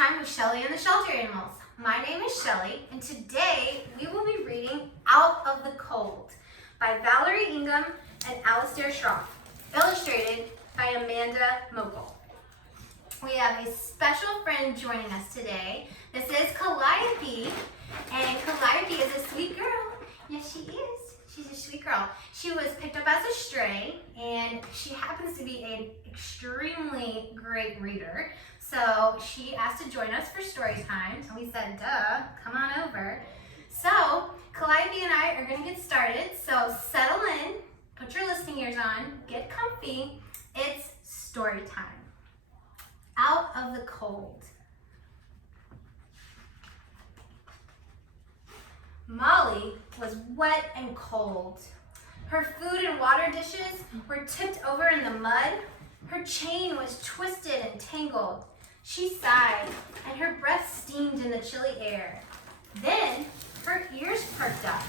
Time with Shelley and the Shelter Animals. My name is Shelley, and today we will be reading Out of the Cold by Valerie, Ingram, and Alistair, illustrated by Amanda Mokel. We have a special friend joining us today. This is Calliope, and Calliope is a sweet girl. Yes, she is. She's a sweet girl. She was picked up as a stray, and she happens to be an extremely great reader. So she asked to join us for story time, and we said, duh, come on over. So Calliope and I are going to get started. So settle in, put your listening ears on, get comfy. It's story time. Out of the cold. Molly was wet and cold. Her food and water dishes were tipped over in the mud. Her chain was twisted and tangled. She sighed, and her breath steamed in the chilly air. Then her ears perked up.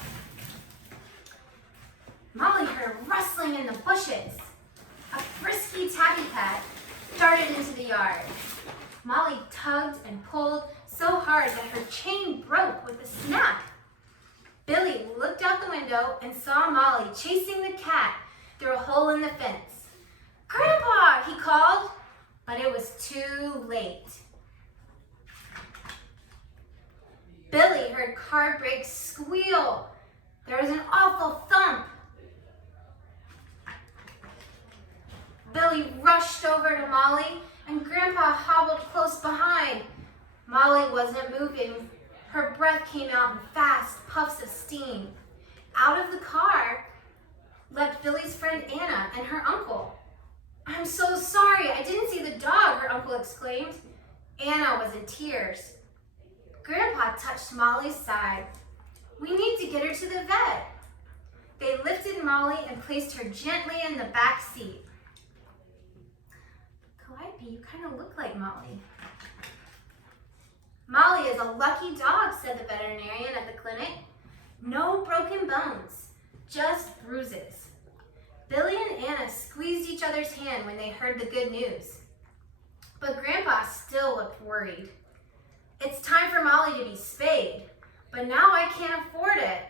Molly heard a rustling in the bushes. A frisky tabby cat darted into the yard. Molly tugged and pulled so hard that her chain broke with a snap. Billy looked out the window and saw Molly chasing the cat through a hole in the fence. "Grandpa!" he called, but it was too late. Billy heard car brakes squeal. There was an awful thump. Billy rushed over to Molly, and Grandpa hobbled close behind. Molly wasn't moving. Her breath came out in fast puffs of steam. Out of the car leapt Billy's friend Anna and her uncle. "I'm so sorry, I didn't see the dog," her uncle exclaimed. Anna was in tears. Grandpa touched Molly's side. "We need to get her to the vet." They lifted Molly and placed her gently in the back seat. "Calliope, you kind of look like Molly." "Molly is a lucky dog," said the veterinarian at the clinic. "No broken bones, just bruises." Billy and Anna squeezed each other's hand when they heard the good news. But Grandpa still looked worried. "It's time for Molly to be spayed, but now I can't afford it."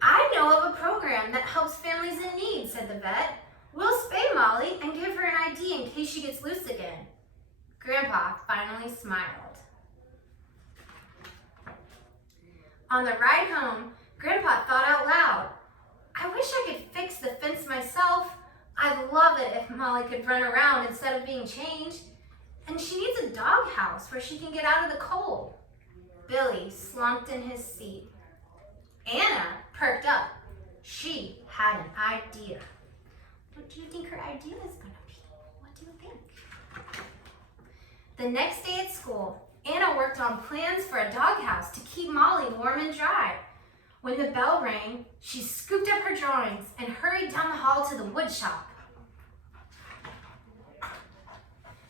"I know of a program that helps families in need," said the vet. "We'll spay Molly and give her an ID in case she gets loose again." Grandpa finally smiled. On the ride home, Grandpa thought out loud, "I wish I could fix the fence myself. I'd love it if Molly could run around instead of being chained. And she needs a doghouse where she can get out of the cold." Billy slumped in his seat. Anna perked up. She had an idea. What do you think her idea is going to be? What do you think? The next day at school, Anna worked on plans for a doghouse to keep Molly warm and dry. When the bell rang, she scooped up her drawings and hurried down the hall to the wood shop.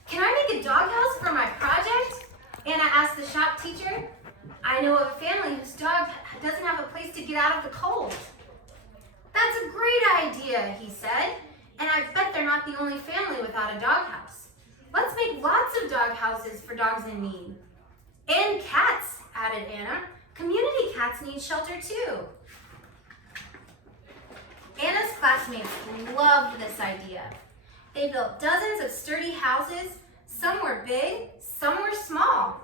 "Can I make a doghouse for my project?" Anna asked the shop teacher. "I know of a family whose dog doesn't have a place to get out of the cold." "That's a great idea," he said, "and I bet they're not the only family without a doghouse. Let's make lots of doghouses for dogs in need." "And cats," added Anna. "Community cats need shelter too." Anna's classmates loved this idea. They built dozens of sturdy houses. Some were big, some were small.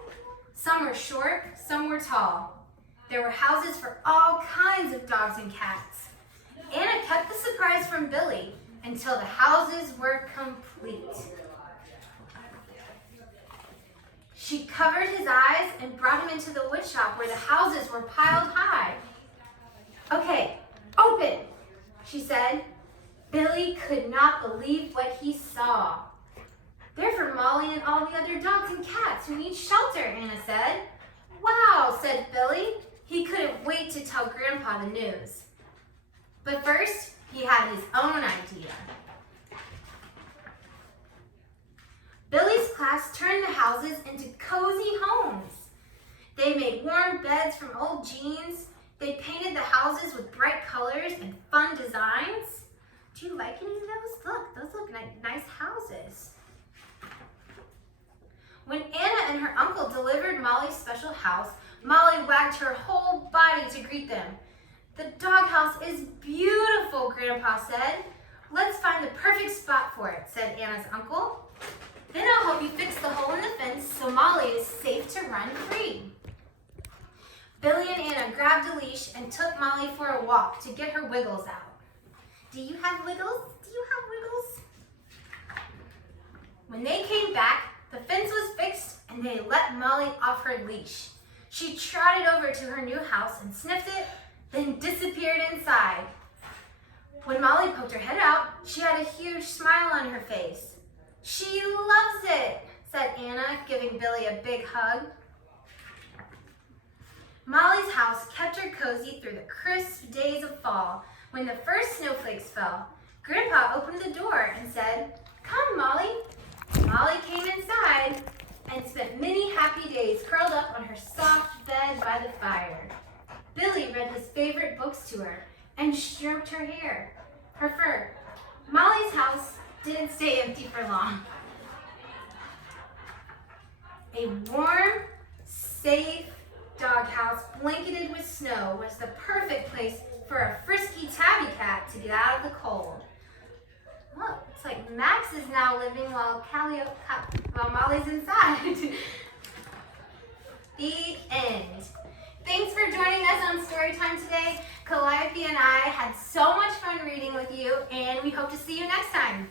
Some were short, some were tall. There were houses for all kinds of dogs and cats. Anna kept the surprise from Billy until the houses were complete. She covered his eyes and brought him into the wood shop where the houses were piled high. "Okay, open," she said. Billy could not believe what he saw. "They're for Molly and all the other dogs and cats who need shelter," Anna said. "Wow," said Billy. He couldn't wait to tell Grandpa the news. But first, he had his own idea. Billy's class turned the houses into cozy homes. They made warm beds from old jeans. They painted the houses with bright colors and fun designs. Do you like any of those? Look, those look like nice houses. When Anna and her uncle delivered Molly's special house, Molly wagged her whole body to greet them. "The doghouse is beautiful," Grandpa said. "Let's find the perfect spot for it," said Anna's uncle. "Then I'll help you fix the hole in the fence so Molly is safe to run free." Billy and Anna grabbed a leash and took Molly for a walk to get her wiggles out. Do you have wiggles? Do you have wiggles? When they came back, the fence was fixed and they let Molly off her leash. She trotted over to her new house and sniffed it, then disappeared inside. When Molly poked her head out, she had a huge smile on her face. "She loves it," said Anna, giving Billy a big hug. Molly's house kept her cozy through the crisp days of fall. When the first snowflakes fell, Grandpa opened the door and said, "Come, Molly." Molly came inside and spent many happy days curled up on her soft bed by the fire. Billy read his favorite books to her and stroked her hair, her fur. Molly's house didn't stay empty for long. A warm, safe doghouse blanketed with snow was the perfect place for a frisky tabby cat to get out of the cold. Look, it's like Max is now living while Molly's inside. The end. Thanks for joining us on Storytime today. Calliope and I had so much fun reading with you, and we hope to see you next time.